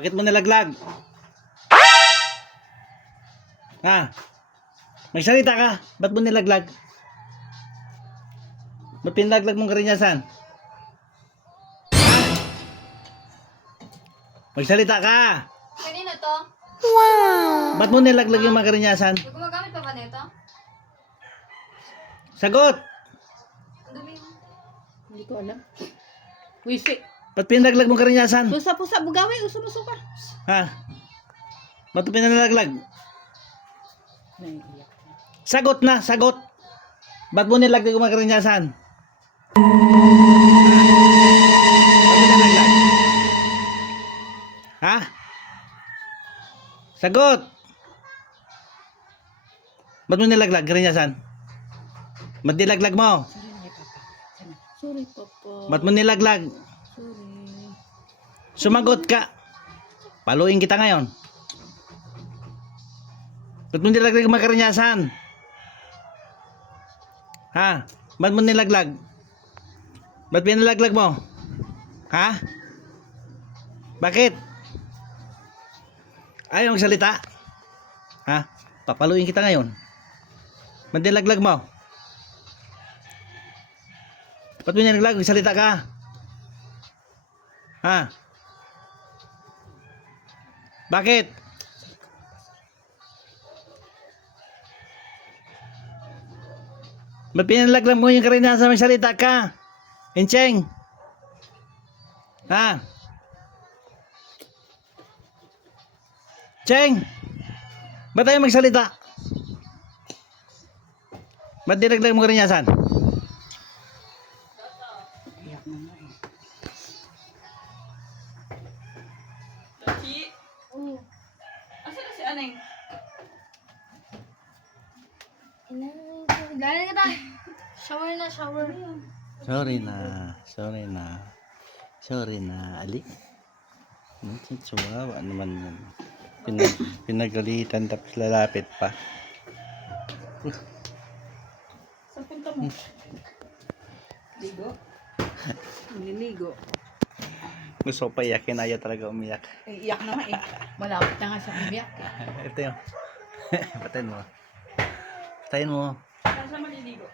Bakit mo nilaglag? Ha? Magsalita ka. Ba't mo nilaglag? Ba't pinalaglag mong karinyasan? Magsalita ka. Kanino to? Ba't mo nilaglag yung mga karinyasan? Gumagamit pa ba nito? Sagot! Ang dumi mo. Hindi ko alam. Wisi. Ba't pinalaglag mong karinyasan? Pusa-pusa, bugawi, usumuso ka. Ha? Ba't mo pinalaglag? Naiiyak. Sagot na, sagot! Ba't mo nilaglag yung mga karinyasan? Ha? Sagot! Ba't mo nilaglag karinyasan? Ba't nilaglag mo? Sorry, Papa. Ba't mo nilaglag? Sorry. Sumagot ka. Paluin kita ngayon. Ba't mo nilaglag yung mga karinyasan? Ha? Ba't mo nilaglag? Ba't pinalaglag mo? Ha? Bakit? Ayaw magsalita? Ha? Papaluin kita ngayon. Ba't nilaglag mo? Ba't mo nilaglag? Magsalita ka? Ha? Bakit? Ba't pinalaglag mo yung karinyasan? Magsalita ka? Incheng? Ha? Cheng? Ba't tayo magsalita? Ba't dinagdag mo karinyasan? Iyak na nga eh. Lochi? Oo. Asa na si Aneng? Galing ka tayo. Shower na, shower. Sorry na. Ali. Suwawa naman yan. Pinagalitan tapos lalapit pa. Sa punta mo? Ligo? Nililigo. Gusto ko pa iyakin, ayaw talaga umiyak. Eh, iyak na nga eh. Malapit na nga siya umiyak. Ito yun. Patayin mo. Patayin mo. Saan siya maliligo?